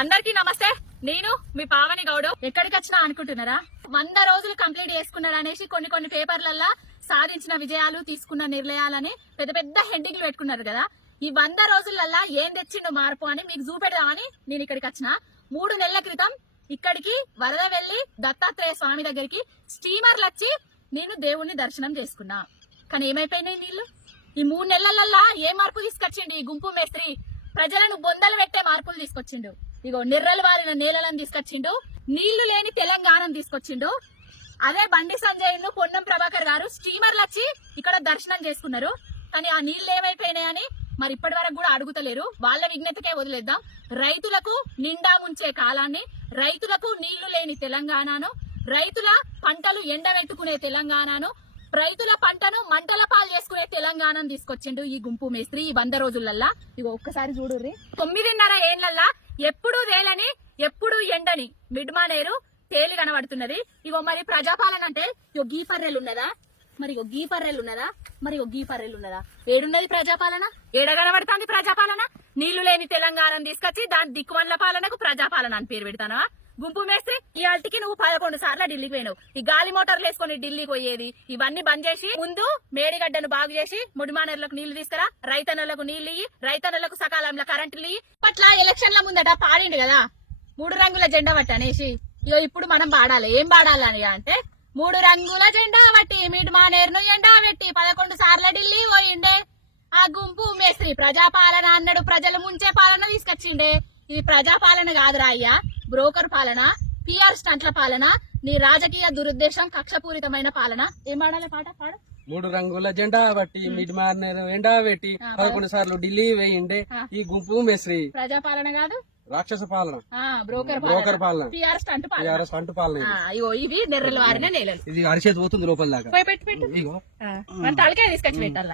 అందరికీ నమస్తే. నేను మీ పావని గౌడ్. ఎక్కడికి వచ్చినా అనుకుంటున్నారా? 100 రోజులు కంప్లీట్ చేసుకున్నాడు అనేసి కొన్ని పేపర్లల్లో సాధించిన విజయాలు, తీసుకున్న నిర్ణయాలని పెద్ద పెద్ద హెడ్డింగ్లు పెట్టుకున్నారు కదా. ఈ 100 రోజులల్లా ఏం తెచ్చిండు మార్పు అని మీకు చూపెడదామని నేను ఇక్కడికి వచ్చిన. 3 నెలల క్రితం ఇక్కడికి వరదవెల్లి దత్తాత్రేయ స్వామి దగ్గరికి స్టీమర్లు వచ్చి నేను దేవుణ్ణి దర్శనం చేసుకున్నా. కానీ ఏమైపోయినాయి నీళ్లు? ఈ 3 నెలలల్లా ఏ మార్పు తీసుకొచ్చిండు ఈ గుంపు మేస్త్రి? ప్రజలను బొందలు పెట్టే మార్పులు తీసుకొచ్చిండు. ఇగో నిర్రలు వారిన నేలలను తీసుకొచ్చిండు, నీళ్లు లేని తెలంగాణను తీసుకొచ్చిండు. అదే బండి సంజయ్ ను పొన్నం ప్రభాకర్ గారు స్టీమర్లు వచ్చి ఇక్కడ దర్శనం చేసుకున్నారు. కానీ ఆ నీళ్లు ఏమైపోయినాయని మరి ఇప్పటి వరకు కూడా అడుగుతలేరు. వాళ్ళ విజ్ఞతకే వదిలేద్దాం. రైతులకు నిండా ముంచే కాలాన్ని, రైతులకు నీళ్లు లేని తెలంగాణను, రైతుల పంటలు ఎండబెట్టుకునే తెలంగాణను, రైతుల పంటను మంటల పాలు చేసుకునే తెలంగాణను తీసుకొచ్చిండు ఈ గుంపు మేస్త్రి ఈ 100 రోజులల్లా. ఇగో ఒక్కసారి చూడుర్రి. 9.5 ఏళ్లల్లా ఎప్పుడు తేలని, ఎప్పుడు ఎండని మిడ్మానేరు తేలి కనబడుతున్నది. ఇగో మరి ప్రజాపాలన అంటే ఇగో గీ పర్రెలు ఉన్నదా, మరి ఇగో గీ పర్రెలు ఉన్నదా, మరి ఇగో గీ పర్రెలు ఉన్నదా? ఏడున్నది ప్రజాపాలన? ఏడ కనబడుతుంది ప్రజాపాలన? నీళ్లు లేని తెలంగాణను తీసుకొచ్చి దాని దిక్కువల్ల పాలనకు ప్రజాపాలన అని పేరు పెడతానా గుంపు మేస్త్రి? ఈ అల్టికి నువ్వు 11 సార్లు ఢిల్లీకి పోయినావు. ఈ గాలి మోటార్లు వేసుకుని ఢిల్లీకి పోయేది ఇవన్నీ బంద్ చేసి ముందు మేడిగడ్డను బాగు చేసి ముడిమానర్లకు నీళ్లు తీసుకురా, రైతన్నలకు నీళ్లు ఇయ్యి, రైతన్నలకు సకాలంలో కరెంటులు ఇయ్యి. అట్లా ఎలక్షన్ల ముందట పాడిండు కదా 3 రంగుల జెండా బట్టి అనేసి. ఇగో ఇప్పుడు మనం పాడాలి. ఏం పాడాలని అంటే 3 రంగుల జెండా బట్టి మిడ్మానేరును ఎండా పెట్టి 11 సార్లు ఢిల్లీ పోయిండే ఆ గుంపు మేస్త్రి. ప్రజాపాలన అన్నాడు, ప్రజలు ముంచే పాలన తీసుకొచ్చిండే. ఇది ప్రజాపాలన కాదురా అయ్యా, బ్రోకర్ పాలన, పిఆర్ స్టంట్ల పాలన, నీ రాజకీయ దురుద్దేశం, కక్షపూరితమైన పాలన. ఏం పాడాలి? పాట పాడు. 3 రంగుల జెండా బట్టి మిడ్మానేరు ఎండా పెట్టి 11 సార్లు ఢిల్లీ వేయిండే ఈ గుంపు మేస్త్రి. ప్రజాపాలన కాదు, రాక్షస పాలన, బ్రోకర్ పాలన, పిఆర్ స్టంట్ పాలన. ఇగో ఇవి నెర్రలు వారిన నేలలు. ఇది అరిచేతి పోతుంది లోపల దాకా. పెట్టు మన తలకే తీసుకొచ్చి పెట్టాల.